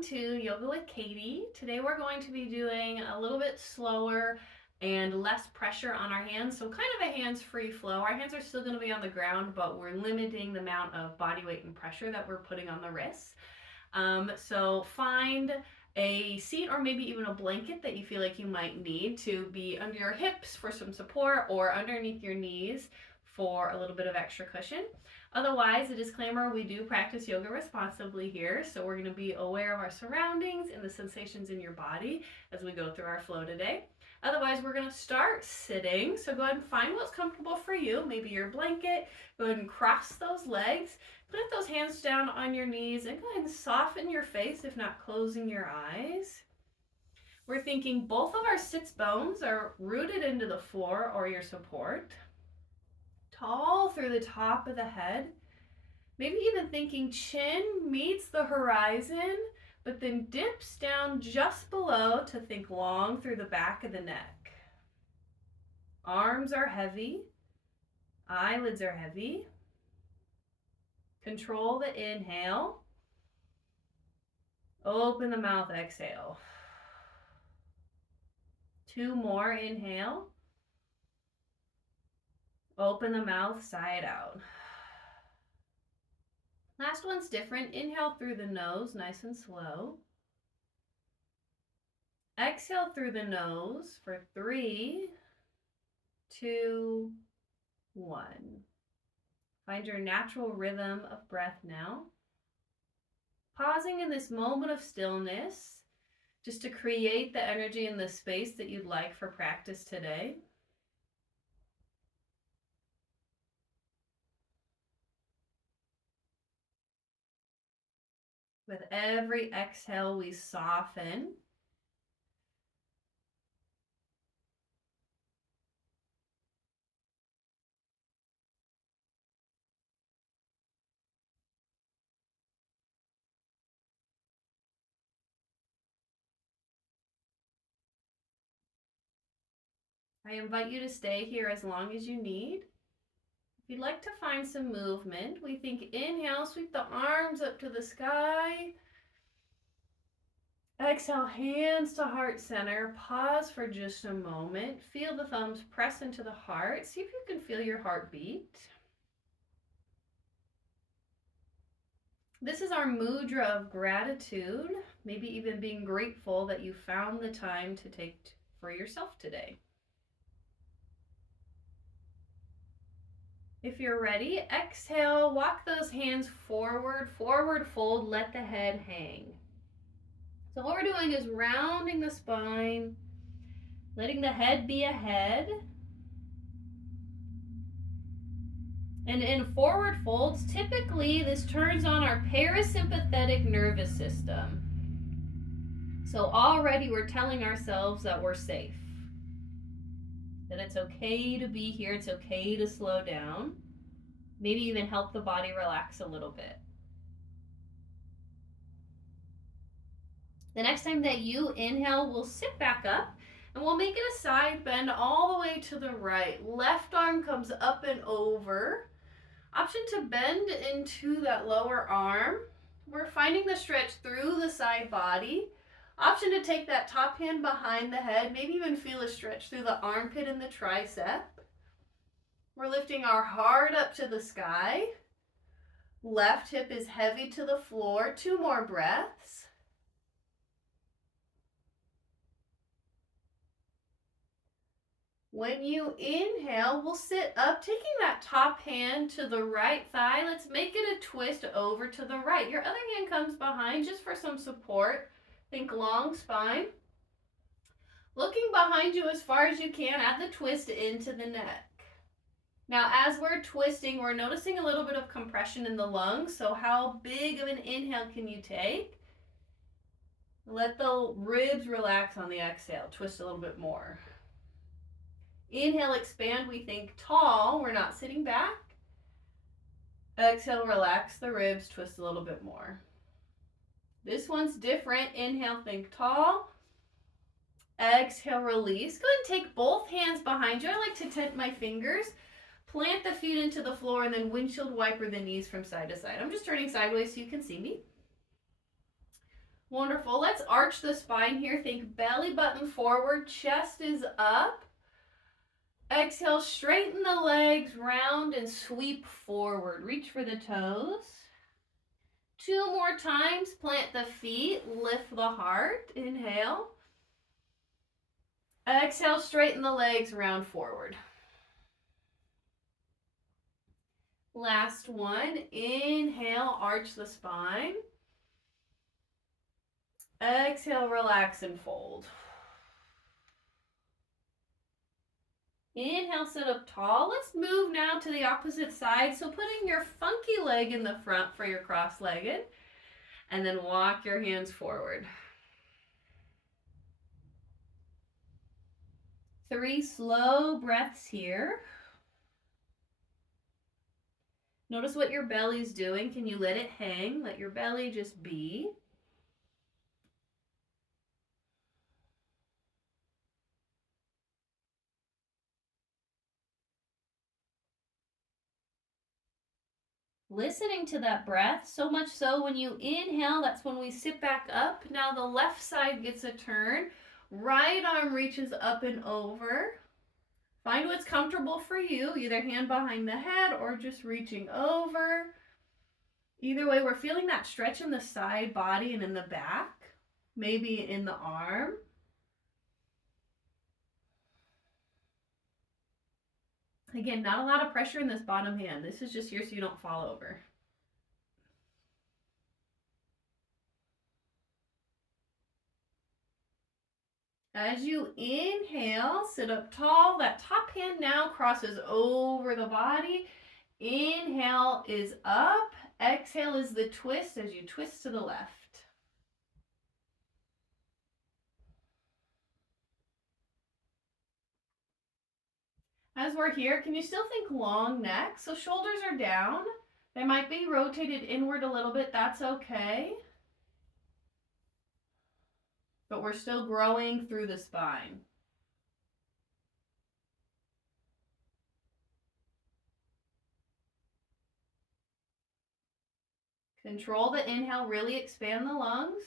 welcome to Yoga with Katie. Today we're going to be doing a little bit slower and less pressure on our hands, so kind of a hands-free flow. Our hands are still going to be on the ground, but we're limiting the amount of body weight and pressure that we're putting on the wrists. So find a seat or maybe even a blanket that you feel like you might need to be under your hips for some support or underneath your knees for a little bit of extra cushion. Otherwise, a disclaimer, we do practice yoga responsibly here, so we're going to be aware of our surroundings and the sensations in your body as we go through our flow today. Otherwise, we're going to start sitting, so go ahead and find what's comfortable for you, maybe your blanket. Go ahead and cross those legs, put those hands down on your knees, and go ahead and soften your face, if not closing your eyes. We're thinking both of our sits bones are rooted into the floor or your support. Tall through the top of the head. Maybe even thinking chin meets the horizon, but then dips down just below to think long through the back of the neck. Arms are heavy. Eyelids are heavy. Control the inhale. Open the mouth, exhale. 2 more, inhale. Open the mouth, sigh it out. Last one's different. Inhale through the nose, nice and slow. Exhale through the nose for 3, 2, 1. Find your natural rhythm of breath now. Pausing in this moment of stillness, just to create the energy and the space that you'd like for practice today. With every exhale, we soften. I invite you to stay here as long as you need. If you'd like to find some movement, we think inhale, sweep the arms up to the sky. Exhale, hands to heart center. Pause for just a moment. Feel the thumbs press into the heart. See if you can feel your heartbeat. This is our mudra of gratitude, maybe even being grateful that you found the time to take for yourself today. If you're ready, exhale, walk those hands forward, forward fold, let the head hang. So what we're doing is rounding the spine, letting the head be ahead. And in forward folds, typically this turns on our parasympathetic nervous system. So already we're telling ourselves that we're safe, that it's okay to be here, it's okay to slow down, maybe even help the body relax a little bit. The next time that you inhale, we'll sit back up and we'll make it a side bend all the way to the right. Left arm comes up and over. Option to bend into that lower arm. We're finding the stretch through the side body. Option to take that top hand behind the head, maybe even feel a stretch through the armpit and the tricep. We're lifting our heart up to the sky. Left hip is heavy to the floor. 2 more breaths. When you inhale, we'll sit up, taking that top hand to the right thigh. Let's make it a twist over to the right. Your other hand comes behind just for some support. Think long spine. Looking behind you as far as you can, add the twist into the neck. Now, as we're twisting, we're noticing a little bit of compression in the lungs. So how big of an inhale can you take? Let the ribs relax on the exhale. Twist a little bit more. Inhale, expand, we think tall, we're not sitting back. Exhale, relax the ribs, twist a little bit more. This one's different. Inhale, think tall. Exhale, release. Go ahead and take both hands behind you. I like to tent my fingers. Plant the feet into the floor and then windshield wiper the knees from side to side. I'm just turning sideways so you can see me. Wonderful. Let's arch the spine here. Think belly button forward, chest is up. Exhale, straighten the legs, round and sweep forward. Reach for the toes. 2 more times, plant the feet, lift the heart. Inhale. Exhale, straighten the legs, round forward. Last one. Inhale, arch the spine. Exhale, relax and fold. Inhale, sit up tall. Let's move now to the opposite side. So putting your funky leg in the front for your cross-legged, and then walk your hands forward. 3 slow breaths here. Notice what your belly's doing. Can you let it hang? Let your belly just be. Listening to that breath, so much so when you inhale, that's when we sit back up. Now the left side gets a turn. Right arm reaches up and over. Find what's comfortable for you, either hand behind the head or just reaching over. Either way, we're feeling that stretch in the side body and in the back, maybe in the arm. Again, not a lot of pressure in this bottom hand. This is just here so you don't fall over. As you inhale, sit up tall. That top hand now crosses over the body. Inhale is up. Exhale is the twist as you twist to the left. As we're here, can you still think long neck? So shoulders are down. They might be rotated inward a little bit. That's okay. But we're still growing through the spine. Control the inhale, really expand the lungs.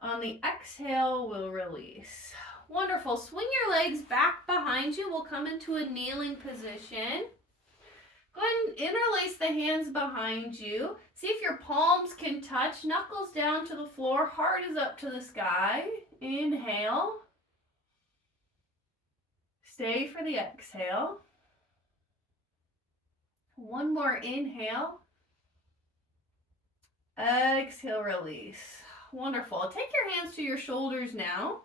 On the exhale, we'll release. Wonderful. Swing your legs back behind you. We'll come into a kneeling position. Go ahead and interlace the hands behind you. See if your palms can touch. Knuckles down to the floor. Heart is up to the sky. Inhale. Stay for the exhale. One more inhale. Exhale, release. Wonderful. Take your hands to your shoulders now.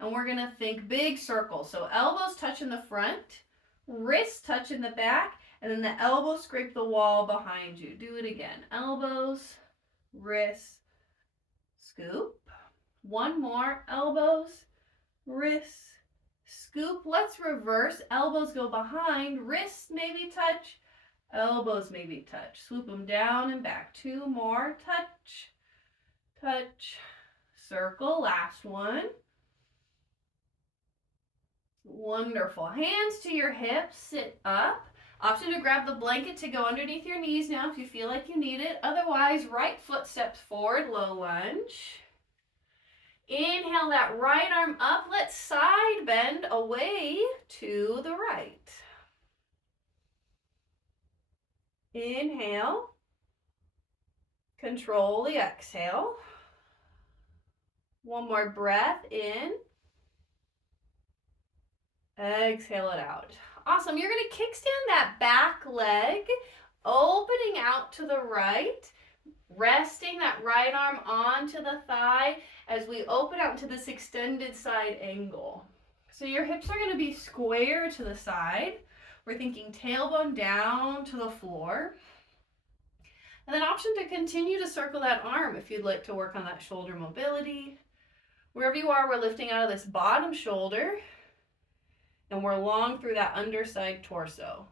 And we're going to think big circle. So elbows touch in the front. Wrists touch in the back. And then the elbows scrape the wall behind you. Do it again. Elbows, wrists, scoop. One more. Elbows, wrists, scoop. Let's reverse. Elbows go behind. Wrists maybe touch. Elbows maybe touch. Swoop them down and back. 2 more. Touch, touch, circle. Last one. Wonderful. Hands to your hips. Sit up. Option to grab the blanket to go underneath your knees now if you feel like you need it. Otherwise, right foot steps forward, low lunge. Inhale that right arm up. Let's side bend away to the right. Inhale. Control the exhale. One more breath in. Exhale it out. Awesome. You're going to kickstand that back leg, opening out to the right, resting that right arm onto the thigh as we open out to this extended side angle. So your hips are going to be square to the side. We're thinking tailbone down to the floor. And then option to continue to circle that arm if you'd like to work on that shoulder mobility. Wherever you are, we're lifting out of this bottom shoulder. And we're long through that underside torso.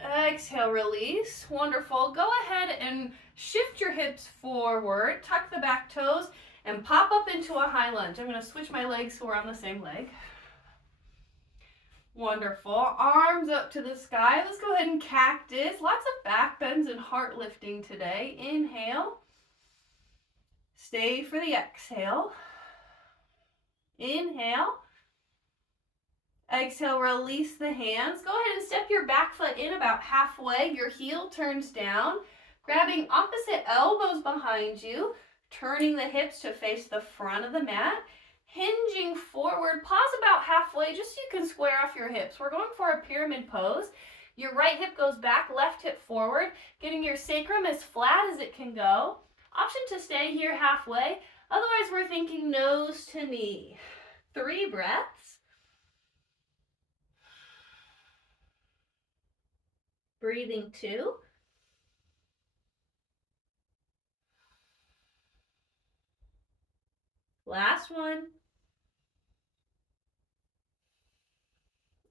Exhale, release. Wonderful. Go ahead and shift your hips forward, tuck the back toes, and pop up into a high lunge. I'm going to switch my legs so we're on the same leg. Wonderful. Arms up to the sky. Let's go ahead and cactus. Lots of back bends and heart lifting today. Inhale. Stay for the exhale. Inhale. Exhale, release the hands. Go ahead and step your back foot in about halfway. Your heel turns down. Grabbing opposite elbows behind you. Turning the hips to face the front of the mat. Hinging forward. Pause about halfway just so you can square off your hips. We're going for a pyramid pose. Your right hip goes back, left hip forward. Getting your sacrum as flat as it can go. Option to stay here halfway. Otherwise, we're thinking nose to knee. 3 breaths. Breathing 2. Last one.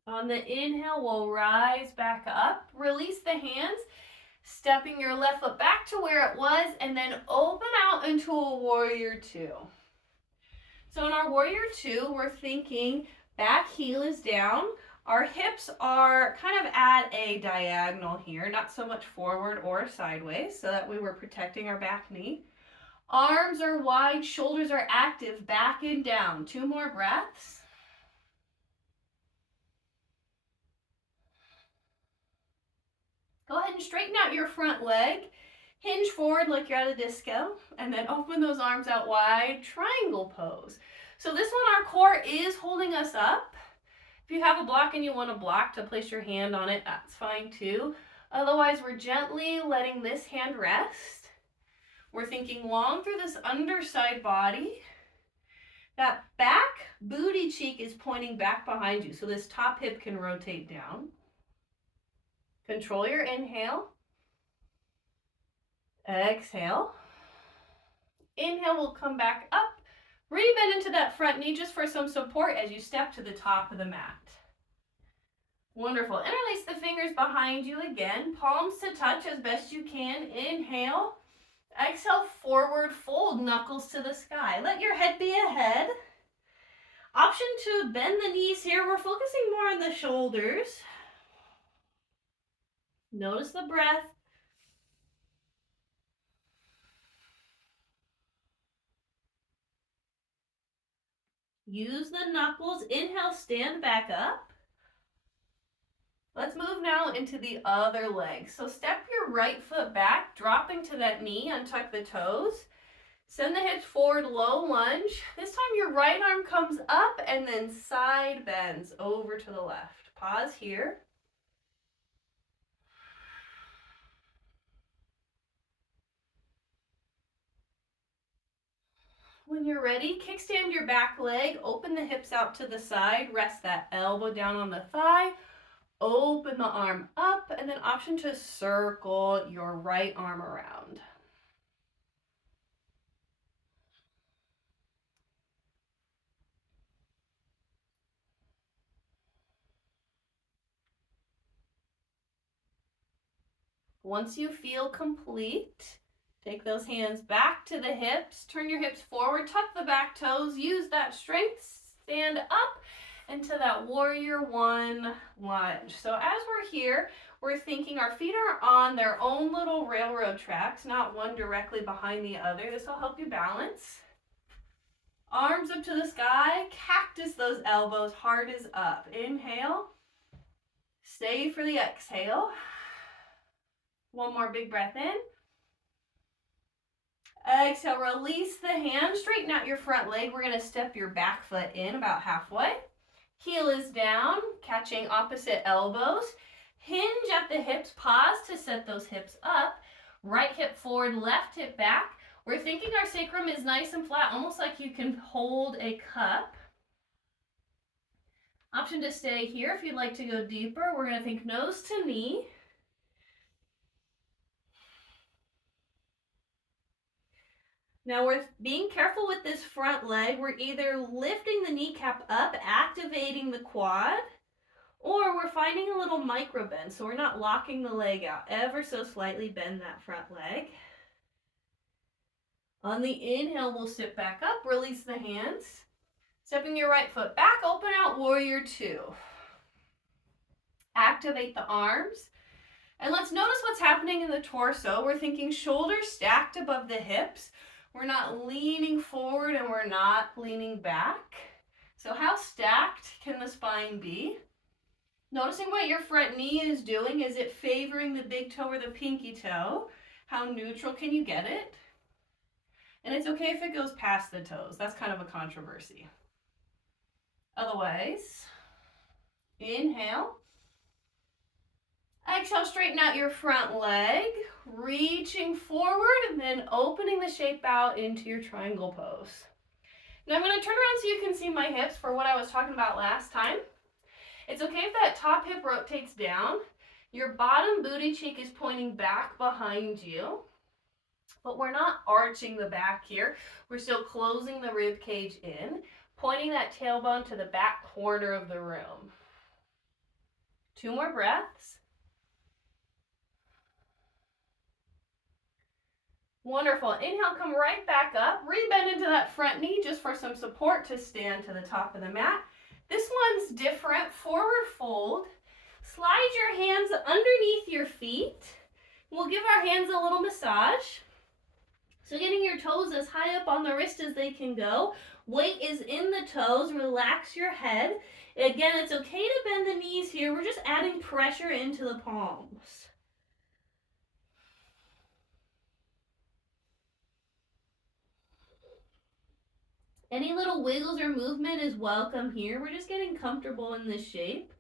On the inhale, we'll rise back up. Release the hands, stepping your left foot back to where it was, and then open out into a warrior 2. So in our warrior 2, we're thinking back heel is down. Our hips are kind of at a diagonal here, not so much forward or sideways, so that way we're protecting our back knee. Arms are wide, shoulders are active, back and down. 2 more breaths. Go ahead and straighten out your front leg. Hinge forward like you're at a disco, and then open those arms out wide, triangle pose. So this one, our core is holding us up. If you have a block and you want a block to place your hand on it, that's fine too. Otherwise, we're gently letting this hand rest. We're thinking long through this underside body. That back booty cheek is pointing back behind you, so this top hip can rotate down. Control your inhale. Exhale. Inhale, we'll come back up. Re-bend into that front knee just for some support as you step to the top of the mat. Wonderful. Interlace the fingers behind you again. Palms to touch as best you can. Inhale. Exhale, forward fold, knuckles to the sky. Let your head be ahead. Option to bend the knees here. We're focusing more on the shoulders. Notice the breath. Use the knuckles. Inhale, stand back up. Let's move now into the other leg. So step your right foot back, dropping to that knee, untuck the toes. Send the hips forward, low lunge. This time your right arm comes up and then side bends over to the left. Pause here. When you're ready, kickstand your back leg, open the hips out to the side, rest that elbow down on the thigh, open the arm up, and then option to circle your right arm around. Once you feel complete, take those hands back to the hips, turn your hips forward, tuck the back toes, use that strength, stand up into that warrior 1 lunge. So as we're here, we're thinking our feet are on their own little railroad tracks, not one directly behind the other. This will help you balance. Arms up to the sky, cactus those elbows, heart is up. Inhale, stay for the exhale. 1 more big breath in. Exhale, release the hand, straighten out your front leg. We're going to step your back foot in about halfway. Heel is down, catching opposite elbows. Hinge at the hips, pause to set those hips up. Right hip forward, left hip back. We're thinking our sacrum is nice and flat, almost like you can hold a cup. Option to stay here if you'd like to go deeper. We're going to think nose to knee. Now we're being careful with this front leg. We're either lifting the kneecap up, activating the quad, or we're finding a little micro bend, so we're not locking the leg out. Ever so slightly bend that front leg. On the inhale, we'll sit back up, release the hands. Stepping your right foot back, open out warrior 2. Activate the arms. And let's notice what's happening in the torso. We're thinking shoulders stacked above the hips. We're not leaning forward and we're not leaning back. So how stacked can the spine be? Noticing what your front knee is doing. Is it favoring the big toe or the pinky toe? How neutral can you get it? And it's okay if it goes past the toes. That's kind of a controversy. Otherwise, inhale. Exhale, straighten out your front leg, reaching forward and then opening the shape out into your triangle pose. Now I'm going to turn around so you can see my hips for what I was talking about last time. It's okay if that top hip rotates down. Your bottom booty cheek is pointing back behind you, but we're not arching the back here. We're still closing the rib cage in, pointing that tailbone to the back corner of the room. 2 more breaths. Wonderful. Inhale, come right back up. Rebend into that front knee just for some support to stand to the top of the mat. This one's different. Forward fold. Slide your hands underneath your feet. We'll give our hands a little massage. So getting your toes as high up on the wrist as they can go. Weight is in the toes. Relax your head. Again, it's okay to bend the knees here. We're just adding pressure into the palms. Any little wiggles or movement is welcome here. We're just getting comfortable in this shape.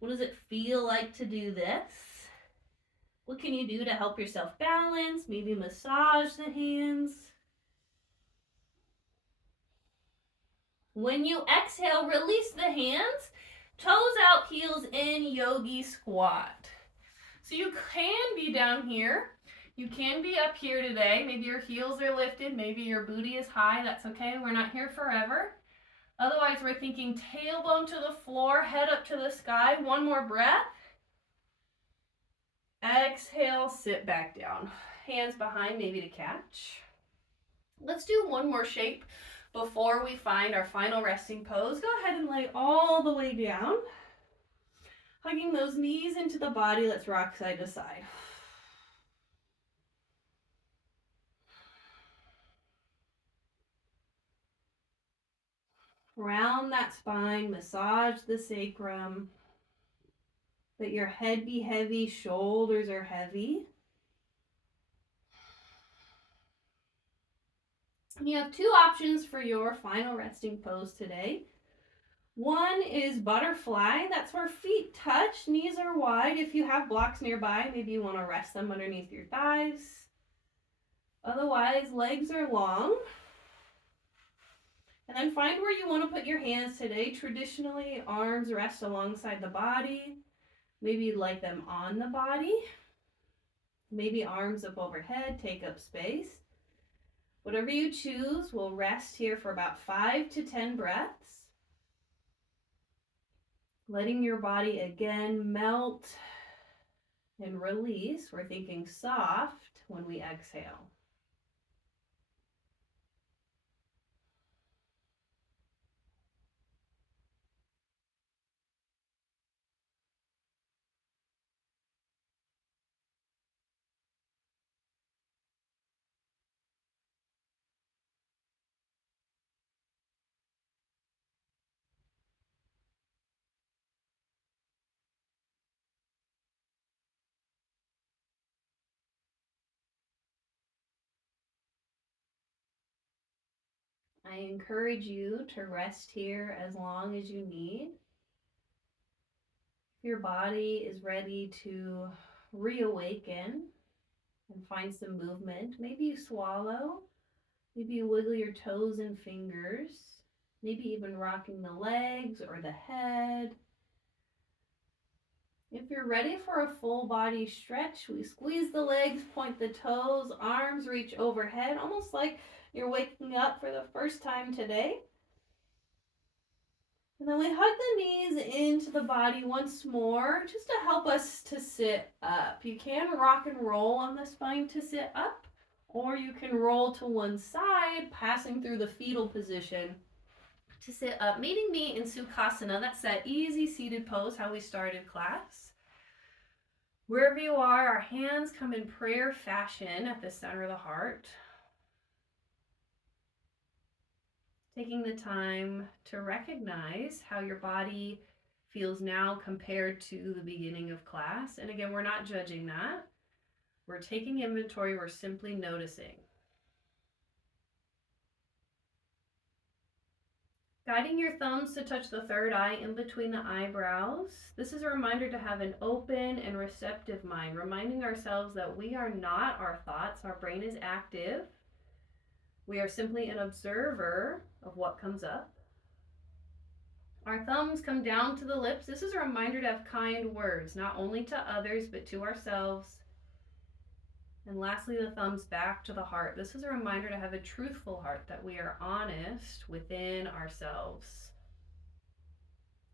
What does it feel like to do this? What can you do to help yourself balance? Maybe massage the hands. When you exhale, release the hands. Toes out, heels in, yogi squat. So you can be down here. You can be up here today. Maybe your heels are lifted. Maybe your booty is high. That's okay. We're not here forever. Otherwise, we're thinking tailbone to the floor, head up to the sky. 1 more breath. Exhale, sit back down. Hands behind, maybe to catch. Let's do 1 more shape before we find our final resting pose. Go ahead and lay all the way down. Hugging those knees into the body. Let's rock side to side. Round that spine, massage the sacrum. Let your head be heavy, shoulders are heavy. And you have 2 options for your final resting pose today. One is butterfly. That's where feet touch, knees are wide. If you have blocks nearby, maybe you want to rest them underneath your thighs. Otherwise, legs are long. And then find where you want to put your hands today. Traditionally, arms rest alongside the body. Maybe you'd like them on the body. Maybe arms up overhead, take up space. Whatever you choose, we'll rest here for about 5 to 10 breaths. Letting your body again melt and release. We're thinking soft when we exhale. I encourage you to rest here as long as you need. If your body is ready to reawaken and find some movement, maybe you swallow, maybe you wiggle your toes and fingers, maybe even rocking the legs or the head. If you're ready for a full body stretch, we squeeze the legs, point the toes, arms reach overhead, almost like you're waking up for the first time today. And then we hug the knees into the body once more, just to help us to sit up. You can rock and roll on the spine to sit up, or you can roll to one side, passing through the fetal position to sit up, meeting me in Sukhasana. That's that easy seated pose, how we started class. Wherever you are, our hands come in prayer fashion at the center of the heart. Taking the time to recognize how your body feels now compared to the beginning of class. And again, we're not judging that. We're taking inventory, we're simply noticing. Guiding your thumbs to touch the third eye in between the eyebrows. This is a reminder to have an open and receptive mind, reminding ourselves that we are not our thoughts. Our brain is active. We are simply an observer of what comes up. Our thumbs come down to the lips. This is a reminder to have kind words, not only to others, but to ourselves. And lastly, the thumbs back to the heart. This is a reminder to have a truthful heart, that we are honest within ourselves.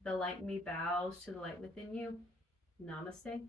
The light in me bows to the light within you. Namaste.